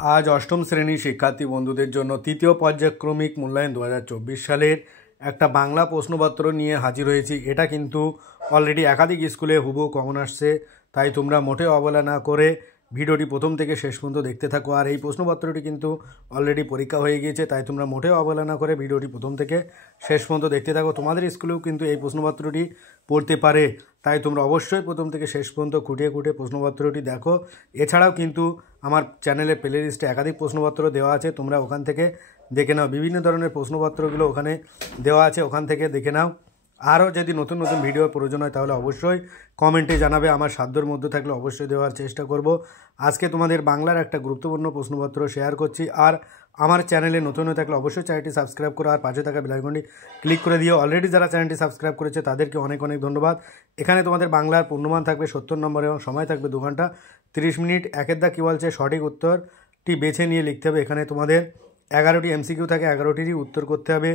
আজ অষ্টম শ্রেণীর শিক্ষার্থী বন্ধুদের জন্য তৃতীয় পর্যায়ক্রমিক মূল্যায়ন 2024 সালের একটা বাংলা প্রশ্নপত্র নিয়ে হাজির হয়েছি। এটা কিন্তু অলরেডি একাধিক স্কুলে হুবহু কমন আসছে, তাই তোমরা মোটেও অবহেলা না করে ভিডিওটি প্রথম থেকে শেষ পর্যন্ত দেখতে থাকো। আর এই প্রশ্নপত্রটি কিন্তু অলরেডি পরীক্ষা হয়ে গিয়েছে, তাই তোমরা মোটেও অবহেলা না করে ভিডিওটি প্রথম থেকে শেষ পর্যন্ত দেখতে থাকো। তোমাদের স্কুলেও কিন্তু এই প্রশ্নপত্রটি পড়তে পারে, তাই তোমরা অবশ্যই প্রথম থেকে শেষ পর্যন্ত খুঁটিয়ে খুঁটিয়ে প্রশ্নপত্রটি দেখো। এছাড়াও কিন্তু আমার চ্যানেলে প্লে লিস্টে একাধিক প্রশ্নপত্র দেওয়া আছে, তোমরা ওখান থেকে দেখে নাও। বিভিন্ন ধরনের প্রশ্নপত্রগুলো ওখানে দেওয়া আছে, ওখান থেকে দেখে নাও। আরও যদি নতুন নতুন ভিডিওর প্রয়োজন হয় তাহলে অবশ্যই কমেন্টে জানাবে, আমার সাধ্যের মধ্যে থাকলে অবশ্যই দেওয়ার চেষ্টা করব। আজকে তোমাদের বাংলার একটা গুরুত্বপূর্ণ প্রশ্নপত্র শেয়ার করছি। আর আমার চ্যানেলে নতুন হয়ে থাকলে অবশ্যই চ্যানেলটি সাবস্ক্রাইব করো আর পাশে থাকা বেল আইকনটি ক্লিক করে দিও। অলরেডি যারা চ্যানেলটি সাবস্ক্রাইব করেছে তাদেরকে অনেক অনেক ধন্যবাদ। এখানে তোমাদের বাংলার পূর্ণমান থাকবে 70 নম্বর এবং সময় থাকবে 2 ঘন্টা 30 মিনিট। একের দা কী বলছে, সঠিক উত্তরটি বেছে নিয়ে লিখতে হবে। এখানে তোমাদের 11টি এমসিকিউ থাকে, 11টিরই উত্তর করতে হবে।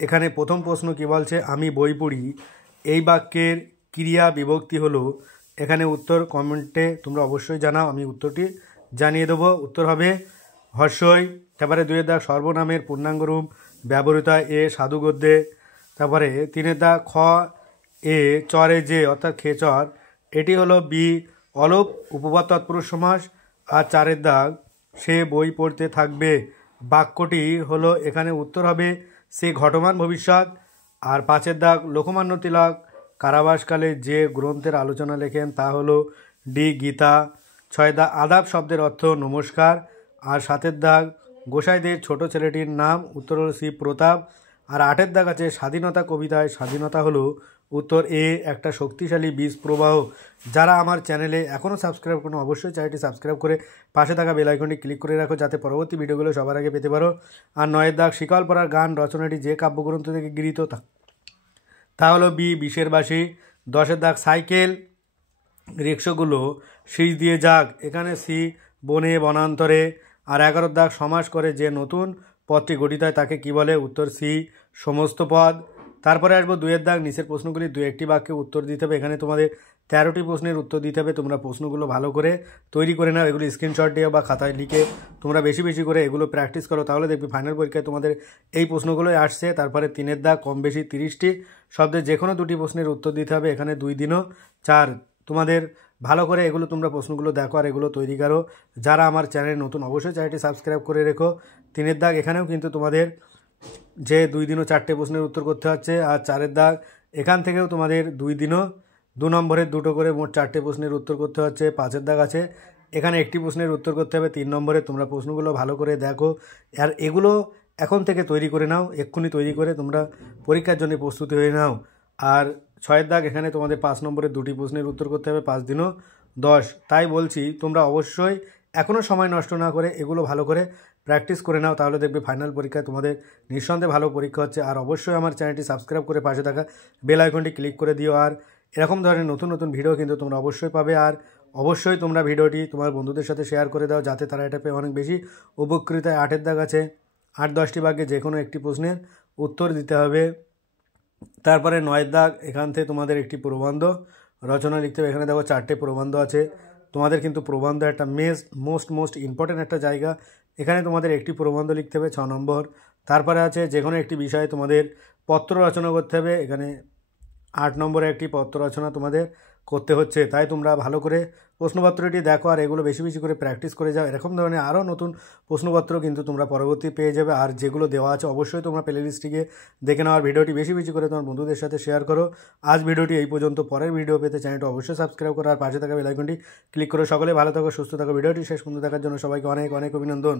এখানে প্রথম প্রশ্ন কী বলছে, আমি বই পড়ি এই বাক্যের ক্রিয়া বিভক্তি হলো। এখানে উত্তর কমেন্টে তোমরা অবশ্যই জানাও, আমি উত্তরটি জানিয়ে দেবো। উত্তর হবে হর্ষই। তারপরে 2 দাগ সর্বনামের পূর্ণাঙ্গ রূপ ব্যবহৃত হয় এ সাধু গদ্যে। তারপরে 3 দাগ খ এ চরে যে অর্থাৎ খেচর, এটি হলো বি অলপ উপপদ তৎপুরুষ সমাস। আর 4 দাগ সে বই পড়তে থাকবে বাক্যটি হলো, এখানে উত্তর হবে সে ঘটমান ভবিষ্যৎ। আর 5 দাগ লোকমান্য তিলক কারাবাসকালে যে গ্রন্থের আলোচনা লেখেন তা হলো ডি গীতা। 6 দাগ আদাব শব্দের অর্থ নমস্কার। আর 7 দাগ গোসাইদের ছোট ছেলেটির নাম, উত্তর হলো সি প্রতাপ। আর 8 দাগ আছে স্বাধীনতা কবিতায় স্বাধীনতা হলো, উত্তর এ একটা শক্তিশালী বীজ প্রবাহ। যারা আমার চ্যানেলে এখনও সাবস্ক্রাইব করুন অবশ্যই চ্যানেলটি সাবস্ক্রাইব করে পাশে থাকা বেল আইকনটি ক্লিক করে রাখো, যাতে পরবর্তী ভিডিওগুলো সবার আগে পেতে পারো। আর 9 দাগ শিকলপরার গান রচনাটি যে কাব্যগ্রন্থ থেকে গৃহীত তা হলো বি বিশের বাসী। 10 দাগ সাইকেল রিক্সাগুলো শীষ দিয়ে যাক, এখানে সি বনে বনান্তরে। আর 11 দাগ সমাস করে যে নতুন পদটি গঠিত হয় তাকে কি বলে, উত্তর সি সমস্ত পদ। তারপরে আসবো 2 দাগ নিচের প্রশ্নগুলি 2-1টি বাক্যে উত্তর দিতে হবে। এখানে তোমাদের 13টি প্রশ্নের উত্তর দিতে হবে। তোমরা প্রশ্নগুলো ভালো করে তৈরি করে নাও, এগুলো স্ক্রিনশট দিয়ে বা খাতায় লিখে তোমরা বেশি বেশি করে এগুলো প্র্যাকটিস করো, তাহলে দেখবি ফাইনাল পরীক্ষায় তোমাদের এই প্রশ্নগুলোই আসছে। তারপরে 3 দাগ কম বেশি 30টি শব্দের যে কোনো 2টি প্রশ্নের উত্তর দিতে হবে। এখানে 2 দিনও 4। তোমাদের ভালো করে এগুলো তোমরা প্রশ্নগুলো দেখো আর এগুলো তৈরি করো। যারা আমার চ্যানেলে নতুন অবশ্যই চ্যানেলটি সাবস্ক্রাইব করে রেখো। 3 দাগ এখানেও কিন্তু তোমাদের যে 2 দিনও 4টে প্রশ্নের উত্তর করতে হচ্ছে। আর 4 দাগ এখান থেকেও তোমাদের 2 দিনও 2 নম্বরের 2টো করে মোট 4টে প্রশ্নের উত্তর করতে হচ্ছে। 5 দাগ আছে এখানে 1টি প্রশ্নের উত্তর করতে হবে 3 নম্বরে। তোমরা প্রশ্নগুলো ভালো করে দেখো আর এগুলো এখন থেকে তৈরি করে নাও, এক্ষুনি তৈরি করে তোমরা পরীক্ষার জন্য প্রস্তুতি হয়ে নাও। আর 6 দাগ এখানে তোমাদের 5 নম্বরের 2টি প্রশ্নের উত্তর করতে হবে, 5 দিনও 10। তাই বলছি তোমরা অবশ্যই এখনও সময় নষ্ট না করে এগুলো ভালো করে প্র্যাকটিস করে নাও, তাহলে দেখবে ফাইনাল পরীক্ষায় তোমাদের নিঃসন্দেহে ভালো পরীক্ষা হচ্ছে। আর অবশ্যই আমার চ্যানেলটি সাবস্ক্রাইব করে পাশে থাকা বেল আইকনটি ক্লিক করে দিও। আর এরকম ধরনের নতুন নতুন ভিডিও কিন্তু তোমরা অবশ্যই পাবে। আর অবশ্যই তোমরা ভিডিওটি তোমার বন্ধুদের সাথে শেয়ার করে দাও, যাতে তারা এটা পেয়ে অনেক বেশি উপকৃত হয়। 8 দাগ আছে 8-10টি বাক্যে যে কোনো একটি প্রশ্নের উত্তর দিতে হবে। তারপরে 9 দাগ এখান থেকে তোমাদের একটি প্রবন্ধ রচনা লিখতে হবে। এখানে দেখো 4টে প্রবন্ধ আছে। তোমাদের কিন্তু প্রবন্ধ একটা মোস্ট ইম্পর্টেন্ট একটা জায়গা। এখানে তোমাদের একটি প্রবন্ধ লিখতে হবে 6 নম্বর। তারপরে আছে যে কোনো একটি বিষয়ে তোমাদের পত্র রচনা করতে হবে। এখানে 8 নম্বরে একটি পত্র রচনা তোমাদের করতে হচ্ছে। তাই তোমরা ভালো করে প্রশ্নপত্রটি দেখো আর এগুলো বেশি বেশি করে প্র্যাকটিস করে যাও। এরকম ধরনের আরও নতুন প্রশ্নপত্র কিন্তু তোমরা পরবর্তী পেয়ে যাবে। আর যেগুলো দেওয়া আছে অবশ্যই তোমরা প্লে লিস্টটিকে দেখে নাও আর ভিডিওটি বেশি বেশি করে তোমার বন্ধুদের সাথে শেয়ার করো। আজ ভিডিওটি এই পর্যন্ত, পরের ভিডিও পেতে চ্যানেলটি অবশ্যই সাবস্ক্রাইব করো আর পাশে থাকা বেল আইকনটি ক্লিক করে সকলে ভালো থাকো সুস্থ থাকো। ভিডিওটি শেষ পর্যন্ত দেখার জন্য সবাইকে অনেক অনেক অভিনন্দন।